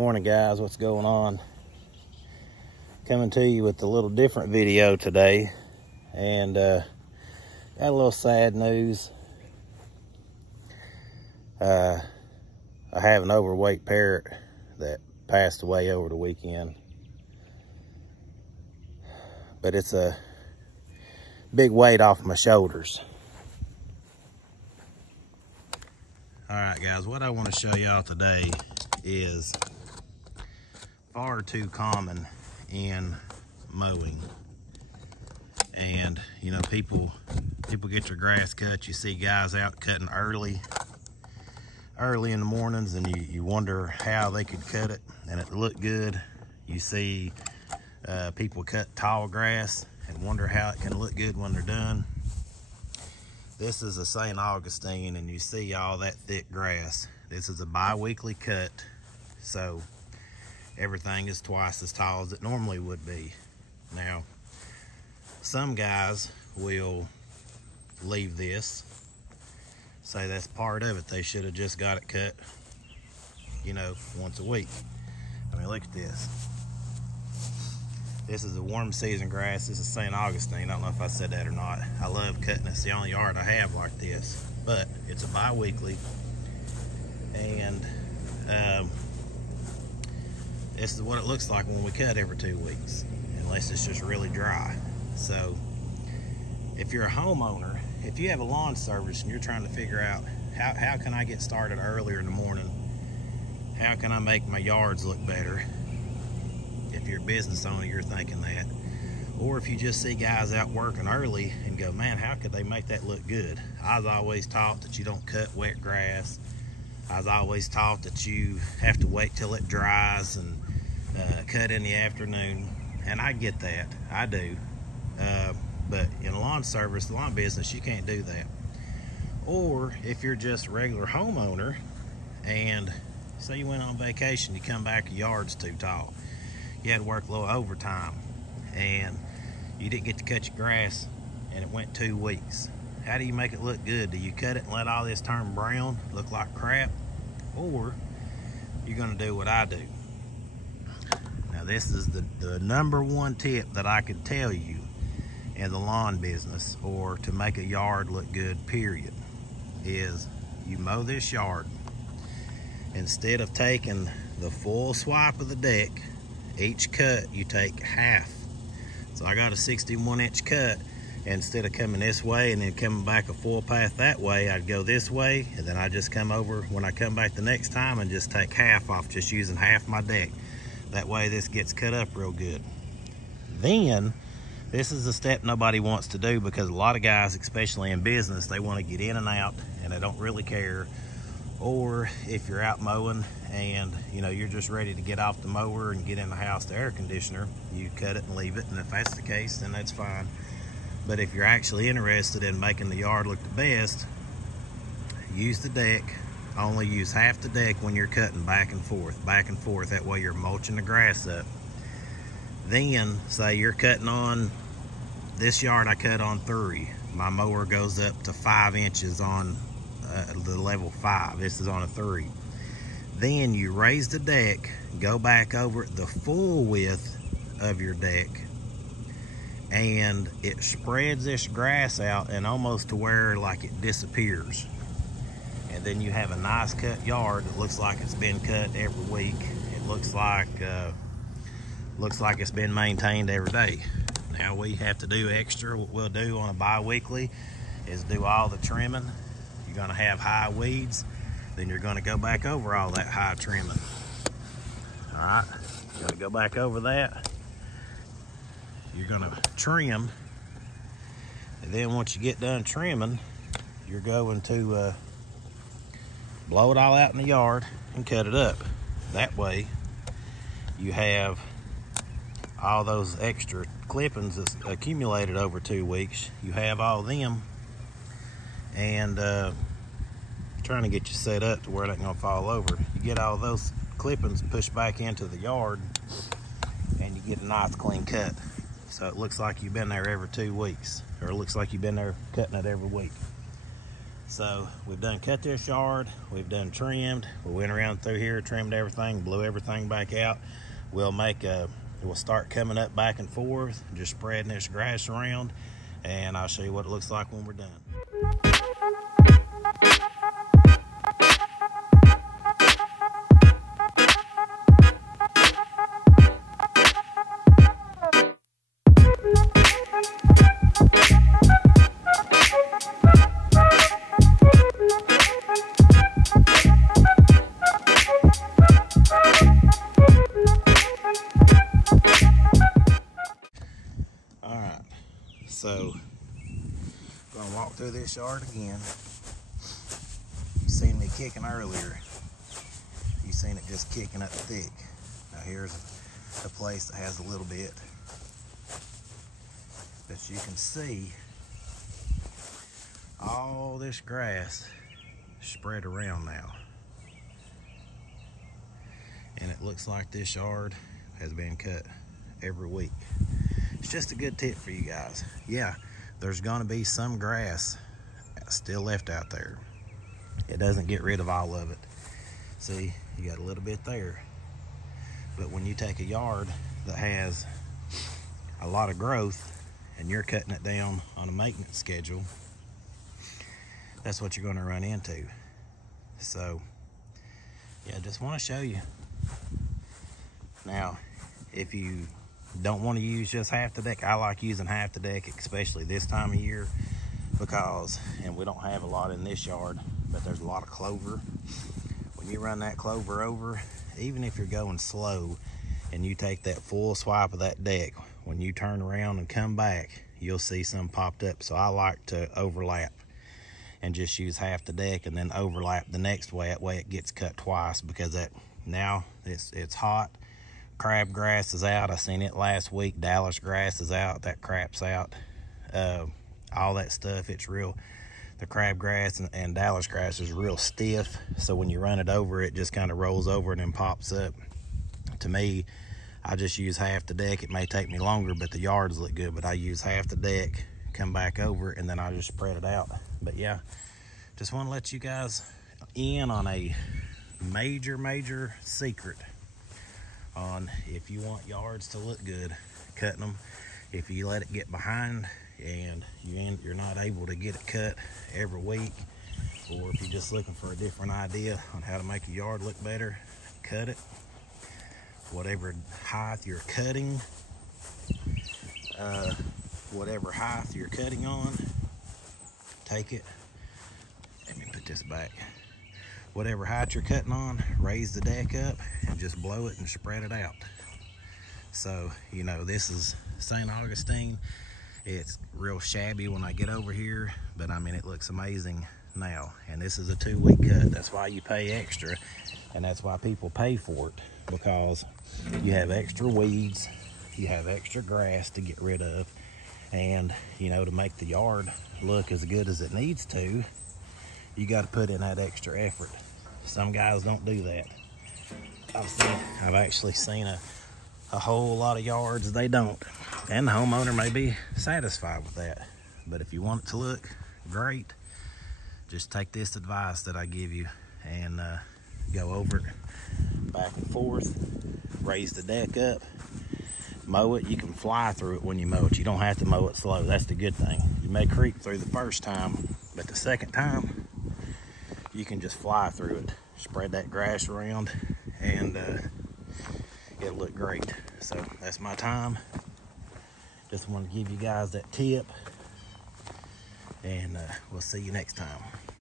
Morning guys, what's going on? Coming to you with a little different video today, and got a little sad news. I have an overweight parrot that passed away over the weekend, but it's a big weight off my shoulders. All right guys, what I want to show y'all today is far too common in mowing. And you know, people get their grass cut. You see guys out cutting early in the mornings, and you wonder how they could cut it and it looked good. You see people cut tall grass and wonder how it can look good when they're done. This is a St. Augustine, and you see all that thick grass. This is a bi-weekly cut, so everything is twice as tall as it normally would be. Now, some guys will leave this, say that's part of it. They should have just got it cut, you know, once a week. I mean, look at this. This is a warm season grass. This is St. Augustine. I don't know if I said that or not. I love cutting. It's the only yard I have like this, but it's a bi-weekly, and this is what it looks like when we cut every 2 weeks, unless it's just really dry. So if you're a homeowner, if you have a lawn service and you're trying to figure out how can I get started earlier in the morning, how can I make my yards look better? If you're a business owner, you're thinking that. Or if you just see guys out working early and go, man, how could they make that look good? I was always taught that you don't cut wet grass. I was always taught that you have to wait till it dries and cut in the afternoon. And I get that, I do. But in a lawn service, the lawn business, you can't do that. Or if you're just a regular homeowner and say you went on vacation, you come back, your yard's too tall. You had to work a little overtime and you didn't get to cut your grass and it went 2 weeks. How do you make it look good? Do you cut it and let all this turn brown, look like crap? Or you're gonna do what I do. Now this is the #1 tip that I could tell you in the lawn business, or to make a yard look good, period, is you mow this yard. Instead of taking the full swipe of the deck, each cut you take half. So I got a 61-inch cut. Instead of coming this way and then coming back a full path that way, I'd go this way, and then I just come over when I come back the next time and just take half off, just using half my deck. That way this gets cut up real good. Then this is a step nobody wants to do, because a lot of guys, especially in business, they want to get in and out and they don't really care. Or if you're out mowing and you know you're just ready to get off the mower and get in the house, the air conditioner, you cut it and leave it, and if that's the case, then that's fine. But if you're actually interested in making the yard look the best, use the deck. Only use half the deck when you're cutting back and forth. That way you're mulching the grass up. Then, say you're cutting on this yard, I cut on 3. My mower goes up to 5 inches on the level 5. This is on a 3. Then you raise the deck, go back over the full width of your deck, and it spreads this grass out and almost to where like it disappears. And then you have a nice cut yard that looks like it's been cut every week. It looks like it's been maintained every day. Now we have to do extra. What we'll do on a bi-weekly is do all the trimming. You're gonna have high weeds, then you're gonna go back over all that high trimming. All right, you're gonna go back over that. You're gonna trim, and then once you get done trimming, you're going to blow it all out in the yard and cut it up. That way you have all those extra clippings that's accumulated over 2 weeks. You have all them, and trying to get you set up to where it ain't gonna fall over. You get all those clippings pushed back into the yard, and you get a nice clean cut. So it looks like you've been there every 2 weeks, or it looks like you've been there cutting it every week. So we've done cut this yard, we've done trimmed, we went around through here, trimmed everything, blew everything back out. We'll start coming up back and forth, just spreading this grass around, and I'll show you what it looks like when we're done. Alright, so I'm gonna walk through this yard again. You seen me kicking earlier. You seen it just kicking up thick. Now here's a place that has a little bit. But you can see all this grass spread around now. And it looks like this yard has been cut every week. It's just a good tip for you guys. Yeah, there's gonna be some grass still left out there. It doesn't get rid of all of it. See, you got a little bit there. But when you take a yard that has a lot of growth and you're cutting it down on a maintenance schedule, that's what you're gonna run into. So, yeah, just wanna show you. Now, if you don't want to use just half the deck, I like using half the deck, especially this time of year, because, and we don't have a lot in this yard, but there's a lot of clover. When you run that clover over, even if you're going slow and you take that full swipe of that deck, when you turn around and come back, you'll see some popped up. So I like to overlap and just use half the deck and then overlap the next way. That way it gets cut twice, because that now it's hot. Crabgrass is out. I seen it last week. Dallas grass is out. That crap's out. All that stuff, it's real. The crabgrass and Dallas grass is real stiff. So when you run it over, it just kind of rolls over and then pops up. To me, I just use half the deck. It may take me longer, but the yards look good. But I use half the deck, come back over, and then I just spread it out. But yeah, just want to let you guys in on a major secret on if you want yards to look good, cutting them. If you let it get behind and you're not able to get it cut every week, or if you're just looking for a different idea on how to make a yard look better, cut it. Whatever height you're cutting, whatever height you're cutting on, take it. Let me put this back. Whatever height you're cutting on, raise the deck up and just blow it and spread it out. So, you know, this is St. Augustine. It's real shabby when I get over here, but I mean, it looks amazing now. And this is a 2-week cut. That's why you pay extra, and that's why people pay for it, because you have extra weeds, you have extra grass to get rid of, and, you know, to make the yard look as good as it needs to, you got to put in that extra effort. Some guys don't do that. I've actually seen a whole lot of yards they don't, and the homeowner may be satisfied with that. But if you want it to look great, just take this advice that I give you and go over it back and forth, raise the deck up, mow it. You can fly through it when you mow it. You don't have to mow it slow. That's the good thing. You may creep through the first time, but the second time you can just fly through it. Spread that grass around and it'll look great. So that's my time. Just want to give you guys that tip, and we'll see you next time.